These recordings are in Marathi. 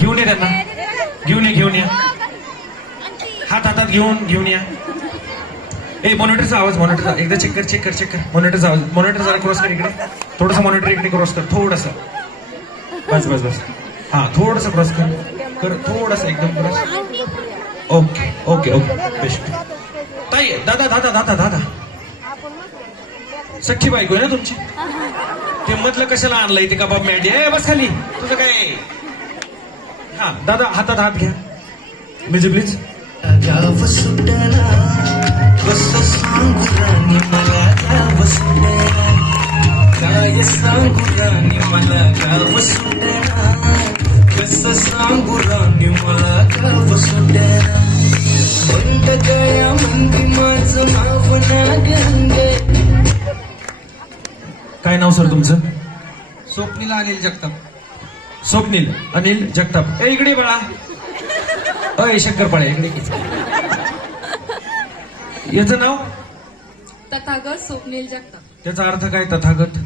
घेऊन ये त्यांना घेऊन ये घेऊन या. हात हातात घेऊन घेऊन या. ए मॉनिटरचा आवाज मॉनिटरचा एकदा चेक कर चेक कर चेक कर. मॉनिटरचा आवाज. मॉनिटर जरा क्रॉस कर इकडे. थोडंसं मॉनिटर इकडे क्रॉस कर. थोडंसं. बस बस बस. हा थोडंसं क्रॉस कर. कर थोडंसं एकदम cross okay okay okay best ताई दादा दादा दादा दादा. सख्खी बायको आहे ना तुमची? ते मधलं कशाला आणलंय ते कबाब मॅडी ए बस खाली. तुझं काय? दादा हातात हात घ्या. म्युझिक प्लीज काय नाव सर तुमचं? स्वप्नीला अनिल जगताप. स्वप्नील अनिल जगताप. ए इकडे बाळा. अय शंकरपाळे इकडे ये. याचं नाव? तथागत स्वप्नील जगताप. त्याचा अर्थ काय तथागत?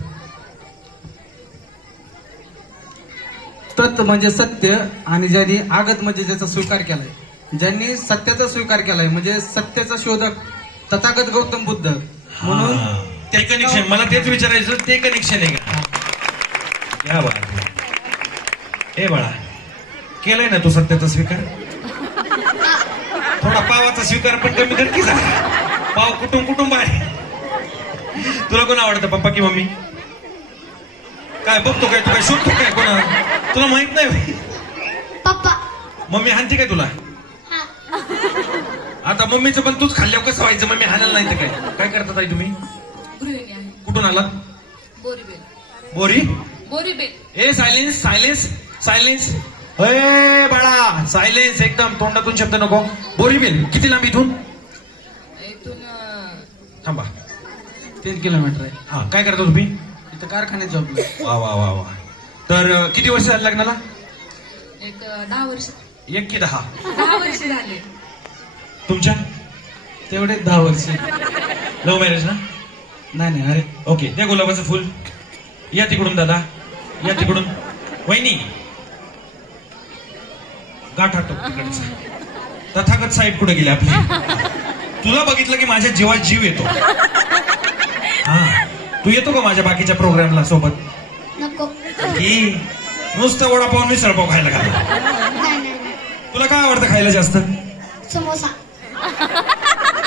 तत् म्हणजे सत्य आणि ज्यांनी आगत म्हणजे ज्याचा स्वीकार केलाय. ज्यांनी सत्याचा स्वीकार केलाय म्हणजे सत्याचा शोधक तथागत गौतम बुद्ध. म्हणून. ते कनेक्शन मला तेच विचारायचं ते कनेक्शन आहे का? या ए बाळा केलंय ना तू सत्याचा स्वीकार? थोडा पावाचा स्वीकार पण कमी कर की जरा. पाव कुटुंब कुटुंब आहे. तुला कोण आवडतं पप्पा की मम्मी? काय बघतो काय तू काय शोधतो काय कोणा तुला माहीत नाही? पप्पा. मम्मी हानते काय तुला? आता मम्मीचं पण तूच खाल्ल्यावर कसं व्हायचं? मम्मी हाणायला नाही तर काय? काय करतात आई तुम्ही? कुठून आलात? बोरीबेल. बोरी? बोरीबेल. ए सायलेन्स सायलेन्स. सायलेन्स ए बाळा सायलेन्स एकदम तोंडातून शब्द नको. बोरीबिल किती लांब इथून? थांबा. तीन किलोमीटर आहे. हा काय करता तुम्ही? इथं कारखान्यात जॉबला वा वा वा वा. तर किती वर्ष झाली लग्नाला? एक दहा वर्ष. एक की दहा? दहा वर्ष झाले. तुमच्या? तेवढे दहा वर्ष. लव्ह मॅरेज ना? नाही नाही अरे. ओके द्या गुलाबाचं फुल. या तिकडून दादा. या तिकडून. वहिनी गाठ तथागत साहेब कुठे गेले आपले? तुला बघितलं की माझ्या जीवात जीव येतो. हा. तू येतो का माझ्या बाकीच्या प्रोग्रामला सोबत? नको. की? नुसतं वडापाव मिसळपाव खायला घाल. नाही नाही नाही. तुला काय आवडतं खायला जास्त? समोसा.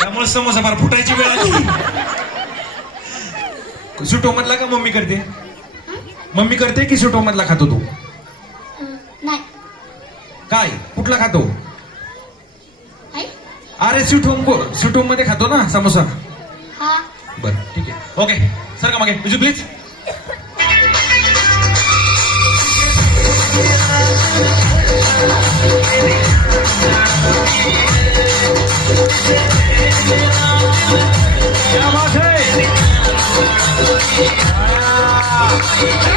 त्यामुळे समोसा फार फुटायची वेळ आली. सुटो मधला का मम्मी करते? मम्मी करते की सुटो मधला खातो तू? काय? कुठला खातो? आई? अरे सुटोम सुटोममध्ये खातो ना समोसा. हा. बर ठीक आहे. ओके सर का मागे? विजू प्लीज क्या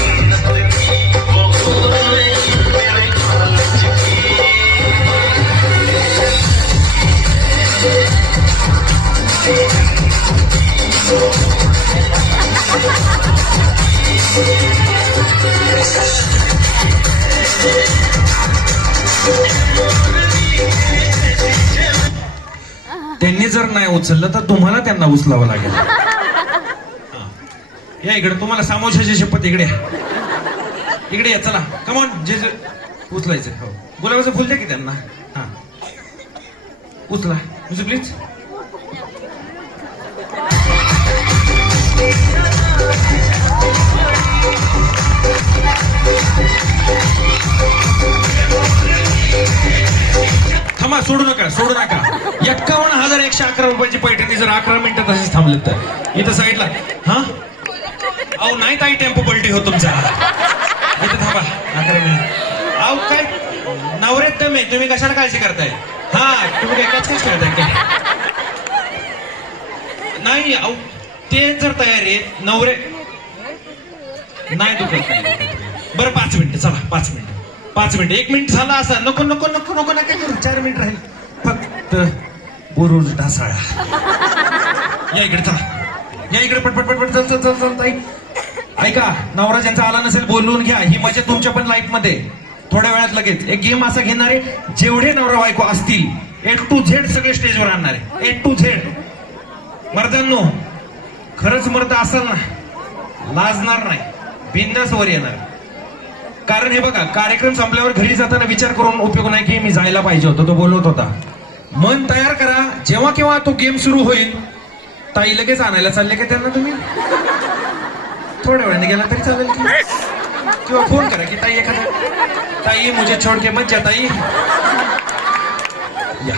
जर नाही उचललं तर तुम्हाला त्यांना उचलावं लागेल. या इकडे तुम्हाला सामोशाची शपथ इकडे या. इकडे या चला. कमॉन जे जे उचलायचं हो. गुलाबाचं फुल द्या की त्यांना. हा. उचला. म्हणजे प्लीज थांबा सोडू नका सोडू नका. अकरा रुपयाची पैठणी जर अकरा मिनिटं तशीच थांबले तर. इथं साईडला. हा? अहो नाही ताई टेम्पो पलटी हो तुमचा. इथं थांबा. अकरा मिनिट. अहो काय? नवरेत तुम्ही. आहे तुम्ही कशाला काळजी करताय? हा तुम्ही काय कचकच करताय काय नाही अहो, ते जर तयारी आहे नवरे. नाही दुखत बरं पाच मिनिटं. चला पाच मिनिटं. पाच मिनिटं. एक मिनिट झाला असा. नको नको नको नको नका करू. चार मिनिट राहील. फक्त बुरुज ढासाळा. या इकडे चला. या इकडे पटपट पटपट चल चल चल चल ताई. ऐका नवरा ज्यांचा आला नसेल बोलून घ्या. ही मजा तुमच्या पण लाईफमध्ये. थोड्या वेळात लगेच. एक गेम असा घेणारे जेवढे नवरा बायको असतील ए टू झेड सगळे स्टेजवर आणणारे. ए टू झेड मर्दांनो खरंच मर्द असाल ना लाजणार नाही. बिंदास वर येणार. कारण हे बघा कार्यक्रम संपल्यावर घरी जाताना विचार करून उपयोग नाही की मी जायला पाहिजे होतो तो बोलवत होता. मन तयार करा. जेव्हा केव्हा तो गेम सुरू होईल ताई लगेच आणायला चालले का त्यांना तुम्ही? थोड्या वेळाने गेला तरी चालेल की. किंवा फोन करा की ताई एखादा ताई मुझे छोड़ के मत जा ताई. या.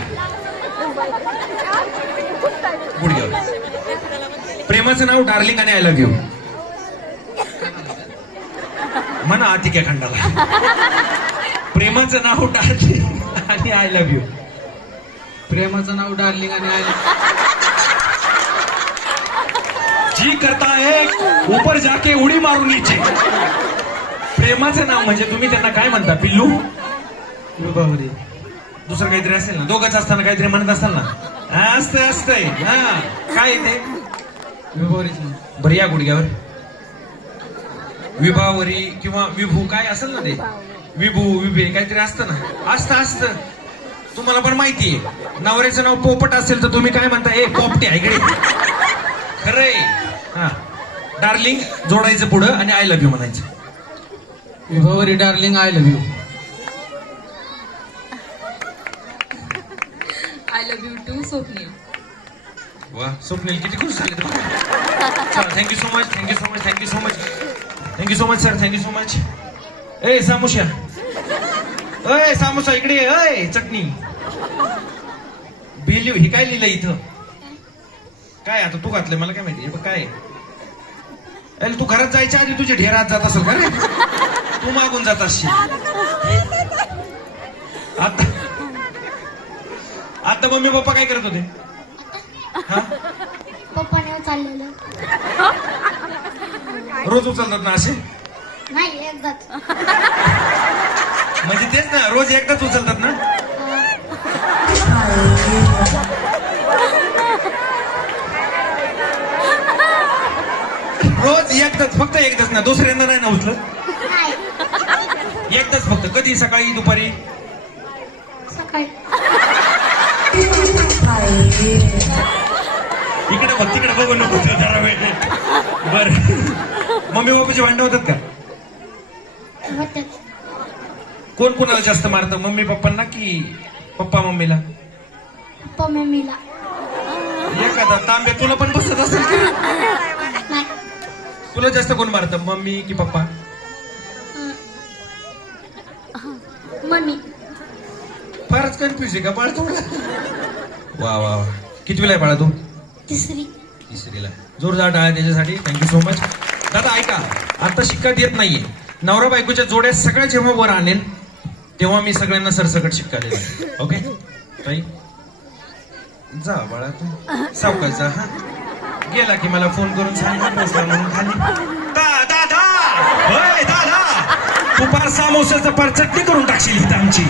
प्रेमाचं नाव डार्लिंग आणि आय लव्ह यू म्हणा आतिक्या खंडाला. प्रेमाचं नाव डार्लिंग आणि आय लव्ह यू प्रेमाचं नाव डार्लिंग आणि आय जी करता है ऊपर जाके उडी मारून नीचे. प्रेमाचं नाव म्हणजे तुम्ही त्यांना काय म्हणता? पिल्लू? विभावरी दुसरं काहीतरी असेल ना? दोघंच असताना काहीतरी म्हणत असाल ना? हा, असतंय असतंय. हा काय ते? विभावरीच. बरं या गुडघ्यावर. विभावरी किंवा विभू काय असेल ना ते? विभू विभे काहीतरी असतं ना? असतं असतं. तुम्हाला पण माहिती आहे. नवऱ्याचं नाव पोपट असेल तर तुम्ही काय म्हणता? ए पोपटे आहे इकडे खरंय. हा. डार्लिंग जोडायचं पुढं आणि आय लव्ह यू म्हणायचं. Vibhavari darling I love you I love you too Swapnil वा स्वप्नील किती खुश झाले thank you so much thank you so much thank you so much thank you so much sir thank you so much ए सामुशा अय सामोसा इकडे अय चटणी. बिलीव ही काय लिहिलं इथं? काय आता तू घातलंय मला काय माहिती? काय? अरे तू घरात जायच्या आधी तुझे ढेरात जात असेल का रे? तू मागून जात असशील. आता आता मम्मी पप्पा काय करत होते? हा? पप्पाने चाललेलं. रोज उचलतात ना असे? नाही एकदाच. म्हणजे तेच ना रोज एकदाच उचलतात ना? रोज एकदाच फक्त एकदाच ना दुसऱ्यांदा नाही ना उचलत? एकदाच फक्त कधी? सकाळी दुपारी? सकाळी इकडे बघ तिकडे बघू नको जरा वेळ. बर. मम्मी पप्पाची भांडण होतात का? कोण कोणाला जास्त मारतं? मम्मी पप्पांना की पप्पा मम्मीला? पप्पा मम्मीला. एखादा तांबे तुला पण बसत असेल की? तुला जास्त कोण मारतं? मम्मी की पप्पा? मम्मी. फारच कन्फ्युज आहे का बाळ वा वा वा. किती वेळा आहे बाळा तू? तिसरी. तिसरीला जोरदार टाळ्या त्याच्यासाठी. थँक्यू सो मच दादा ऐका. आता शिक्का देत नाहीये. नवरा बायकोच्या जोड्या सगळ्या जेव्हा वर आणेल तेव्हा मी सगळ्यांना सरसकट शिक्का देईल ओके ताई? जा बाळा तू. सावकाश जा हा. गेला की मला फोन करून सांग बसला म्हणून खाली. दा दादा होय दादा तू पार पार चटणी करून टाकशील इथं आमची.